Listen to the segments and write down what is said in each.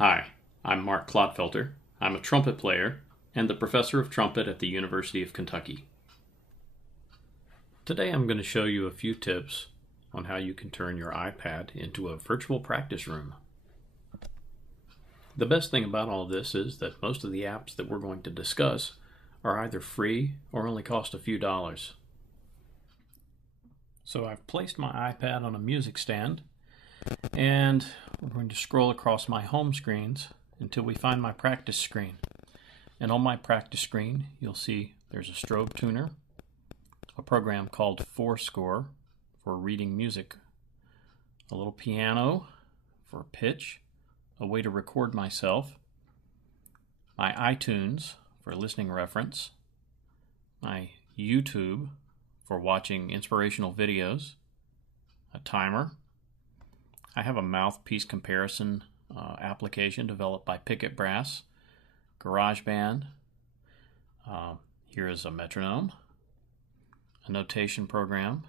Hi, I'm Mark Clodfelter. I'm a trumpet player and the professor of trumpet at the University of Kentucky. Today I'm going to show you a few tips on how you can turn your iPad into a virtual practice room. The best thing about all this is that most of the apps that we're going to discuss are either free or only cost a few dollars. So I've placed my iPad on a music stand and we're going to scroll across my home screens until we find my practice screen. And on my practice screen you'll see there's a strobe tuner, a program called Fourscore for reading music, a little piano for pitch, a way to record myself, my iTunes for listening reference, my YouTube for watching inspirational videos, a timer. I have a mouthpiece comparison application developed by Picket Brass, GarageBand. Here is a metronome, a notation program,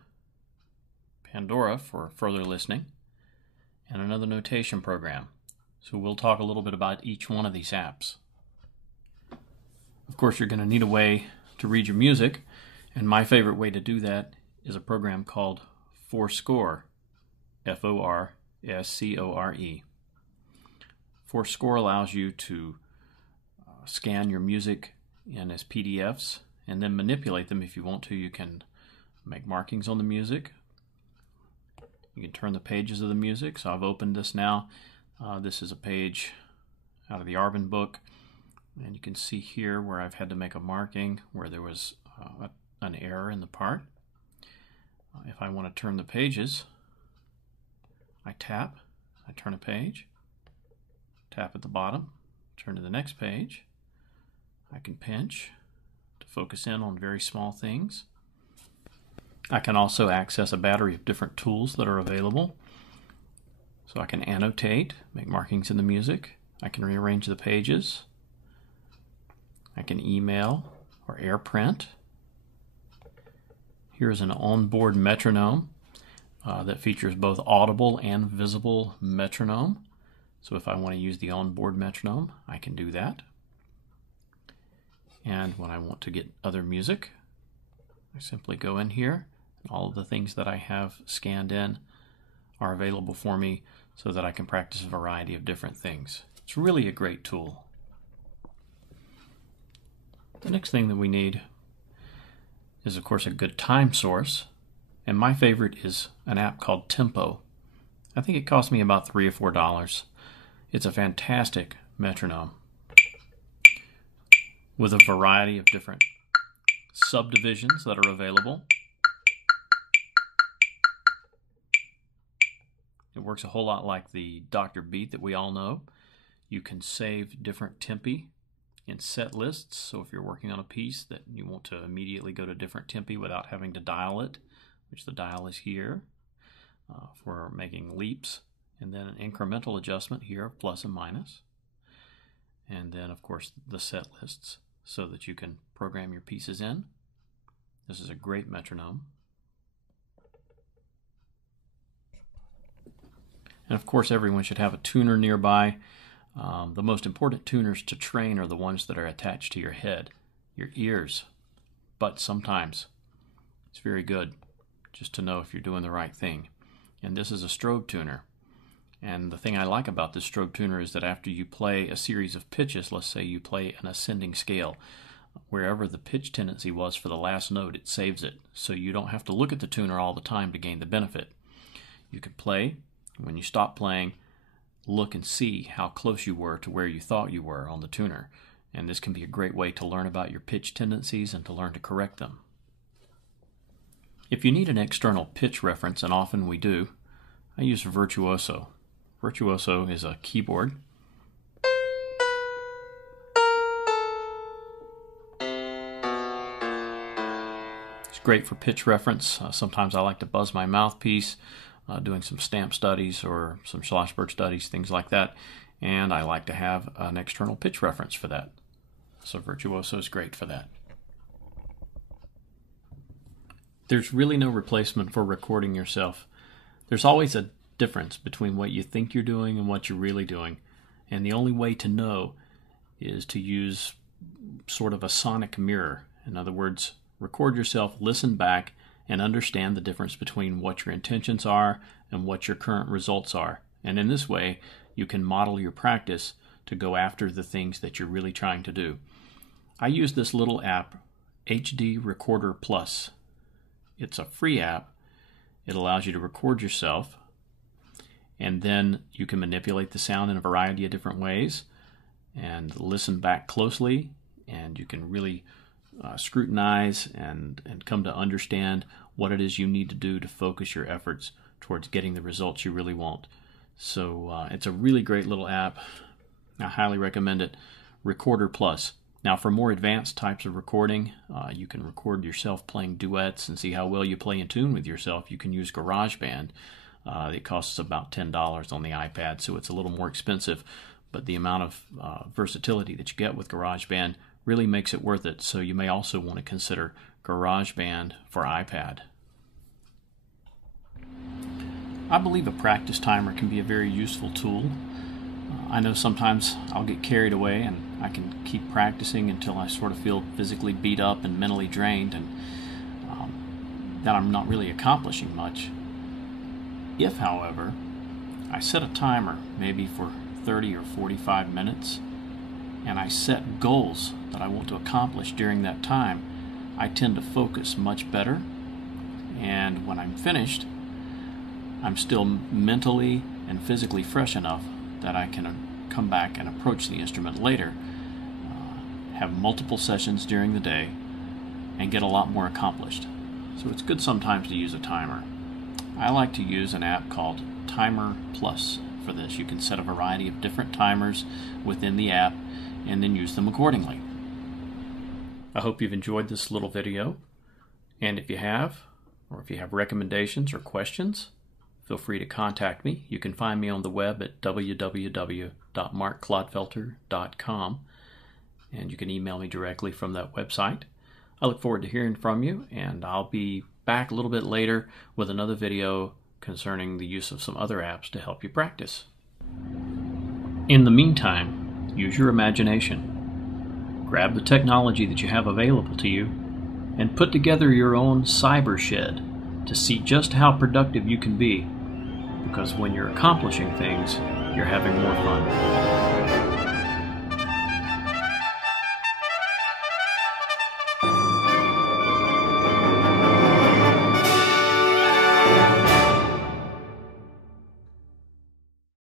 Pandora for further listening, and another notation program. So we'll talk a little bit about each one of these apps. Of course, you're going to need a way to read your music, and my favorite way to do that is a program called Fourscore, F-O-R-S-C-O-R-E. Fourscore allows you to scan your music in as PDFs and then manipulate them if you want to. You can make markings on the music. You can turn the pages of the music. So I've opened this now. This is a page out of the Arbin book, and you can see here where I've had to make a marking where there was an error in the part. If I want to turn the pages, I tap, I turn a page, tap at the bottom, turn to the next page. I can pinch to focus in on very small things. I can also access a battery of different tools that are available. So I can annotate, make markings in the music. I can rearrange the pages. I can email or AirPrint. Here's an onboard metronome that features both audible and visible metronome. So if I want to use the onboard metronome, I can do that. And when I want to get other music, I simply go in here, and all of the things that I have scanned in are available for me so that I can practice a variety of different things. It's really a great tool. The next thing that we need is, of course, a good time source. And my favorite is an app called Tempo. I think it cost me about $3 or $4. It's a fantastic metronome with a variety of different subdivisions that are available. It works a whole lot like the Dr. Beat that we all know. You can save different tempi in set lists. So if you're working on a piece that you want to immediately go to different tempi without having to dial it, which the dial is here for making leaps, and then an incremental adjustment here of plus and minus, and then of course the set lists so that you can program your pieces in. This is a great metronome. And of course everyone should have a tuner nearby. The most important tuners to train are the ones that are attached to your head, your ears, but sometimes it's very good just to know if you're doing the right thing. And this is a strobe tuner. And the thing I like about this strobe tuner is that after you play a series of pitches, let's say you play an ascending scale, wherever the pitch tendency was for the last note, it saves it. So you don't have to look at the tuner all the time to gain the benefit. You can play, and when you stop playing, look and see how close you were to where you thought you were on the tuner. And this can be a great way to learn about your pitch tendencies and to learn to correct them. If you need an external pitch reference, and often we do, I use Virtuoso. Virtuoso is a keyboard. It's great for pitch reference. Sometimes I like to buzz my mouthpiece, doing some stamp studies or some Schlossberg studies, things like that. And I like to have an external pitch reference for that. So Virtuoso is great for that. There's really no replacement for recording yourself. There's always a difference between what you think you're doing and what you're really doing. And the only way to know is to use sort of a sonic mirror. In other words, record yourself, listen back, and understand the difference between what your intentions are and what your current results are. And in this way, you can model your practice to go after the things that you're really trying to do. I use this little app, HD Recorder Plus. It's a free app. It allows you to record yourself, and then you can manipulate the sound in a variety of different ways and listen back closely, and you can really scrutinize and come to understand what it is you need to do to focus your efforts towards getting the results you really want. So it's a really great little app. I highly recommend it. Recorder Plus. Now, for more advanced types of recording, you can record yourself playing duets and see how well you play in tune with yourself. You can use GarageBand. It costs about $10 on the iPad, so it's a little more expensive, but the amount of versatility that you get with GarageBand really makes it worth it. So you may also want to consider GarageBand for iPad. I believe a practice timer can be a very useful tool. I know sometimes I'll get carried away and I can keep practicing until I sort of feel physically beat up and mentally drained, and that I'm not really accomplishing much. If, however, I set a timer maybe for 30 or 45 minutes and I set goals that I want to accomplish during that time, I tend to focus much better, and when I'm finished, I'm still mentally and physically fresh enough that I can come back and approach the instrument later, have multiple sessions during the day, and get a lot more accomplished. So it's good sometimes to use a timer. I like to use an app called Timer Plus for this. You can set a variety of different timers within the app and then use them accordingly. I hope you've enjoyed this little video, and if you have, or if you have recommendations or questions, feel free to contact me. You can find me on the web at www.markclodfelter.com, and you can email me directly from that website. I look forward to hearing from you, and I'll be back a little bit later with another video concerning the use of some other apps to help you practice. In the meantime, use your imagination. Grab the technology that you have available to you and put together your own cyber shed to see just how productive you can be, because when you're accomplishing things, you're having more fun.